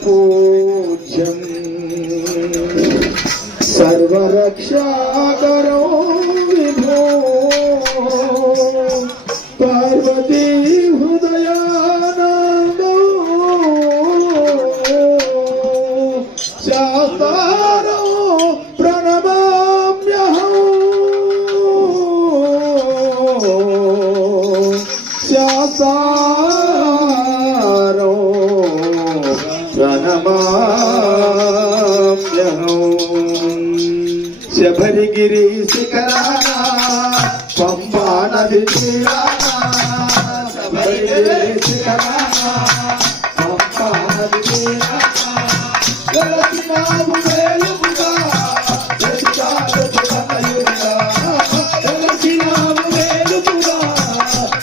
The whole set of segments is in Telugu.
महापूज्यं सर्वरक्षाकरो विभो पार्वती हृदयानन्दो शास्तारो प्रणमाम्यहं शास्तारो प्रणमाम्यहं శబరిగిరి శిఖరాన పంపా నది తీరాన శబరిగిరి శిఖరాన పంపా నది తీరాన వెలసినావు వేలుపుగా వెలిచాడు కనయుగా వెలసినావు వేలుపుగా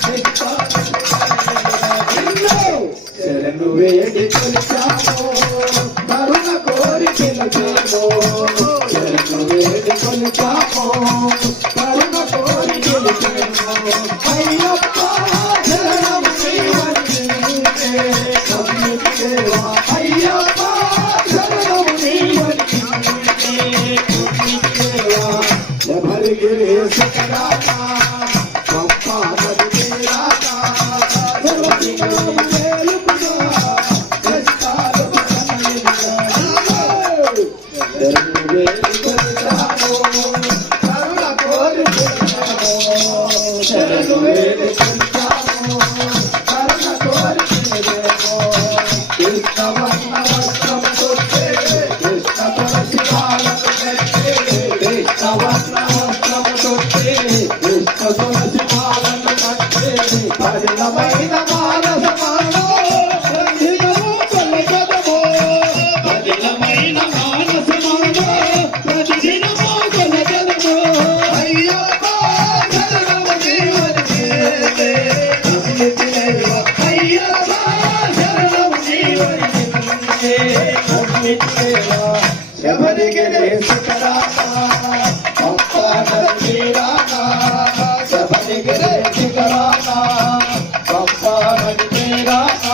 వెలిచాడు శరణు వేడి కొలిచాము కరుణ కోరి పిలిచాము శరణు వేడి కొలిచాము కరుణ కోరి పిలిచాము అయ్యప్ప శరణం నీవే అయ్యప్ప శరణం నీవే శబరిగిరి శిఖరాన పంపా నది తీరాన శబరిగిరి శిఖరాన పంపా నది తీరాన శబరిగిరి శిఖరాన పంపా నది తీరాన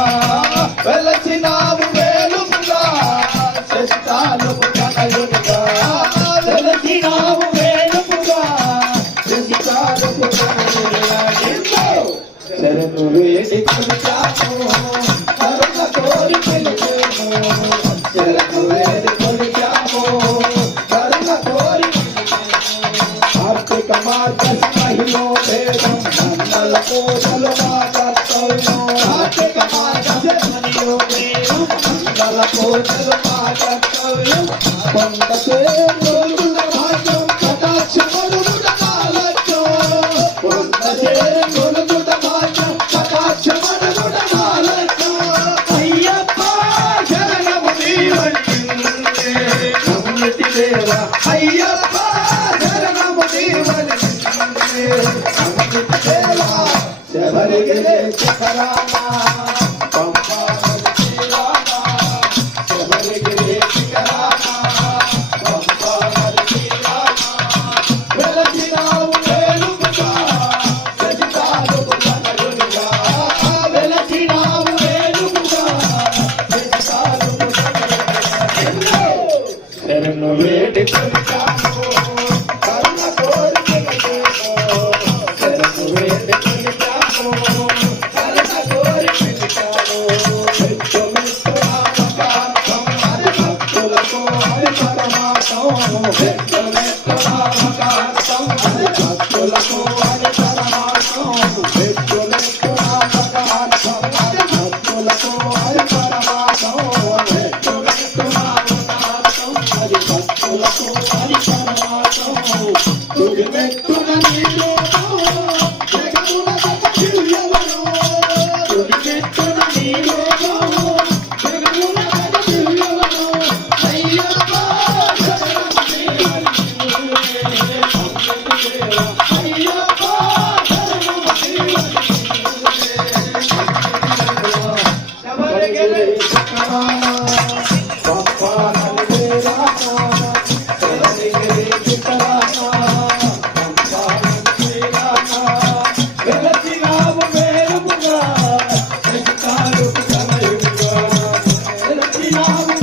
వెలసినావు వేలుపుగా శిష్టాలుపు కనయుగా వెలసినావు వేలుపుగా శిష్టాలుపు కనయుగా శరణు వేడి కొలిచాము కరుణ కోరి పిలిచాము శరణు వేడి కొలిచాము కరుణ కోరి ఆర్తిక మార్గ మహిళో భేదం మండల పూజలు మా కర్తవ్యం ఆర్తిక మార్గ మహిళో భేదం మండల పూజలు మా కర్తవ్యం కొండ చేరుల భాగ్యం కటాక్షముడుట కాలజ్జం కొండ చేరుల భాగ్యం కటాక్షముడుట కాలజ్జం అయ్యప్ప శరణము నీవే కమ్మిటి దేవా అయ్యప్ప శరణము నీవే కమ్మిటి దేవా శబరిగిరి శిఖరాన పంపా నది తీరాన శబరిగిరి శిఖరాన పంపా నది తీరాన వెలసినావు వేలుపుగా శశికాలుపు కనయుగా వెలసినావు వేలుపుగా శశికాలుపు కనయుగా శరణు వేడి కొలిచాము కరుణ కోరి పిలిచాము శరణు వేడి కొలిచాము కరుణ కోరి పిలిచాము మెట్టు మెట్టు నామకార్థం అది భక్తులకు అది పరమార్థం మెట్టు మెట్టు నామకార్థం అది భక్తులకు అది పరమార్థం మెట్టు మెట్టు నామకార్థం అది భక్తులకు అది పరమార్థం మెట్టు మెట్టు నామకార్థం అది భక్తులకు అది పరమార్థం తుది మెట్టున నీలో జగమున జగతిల్లెవరో తుది మెట్టున నీలో జగమున జగతిల్లెవరో అయ్యప్ప శరణం నీవే అయ్యప్ప శరణం నీవే నావు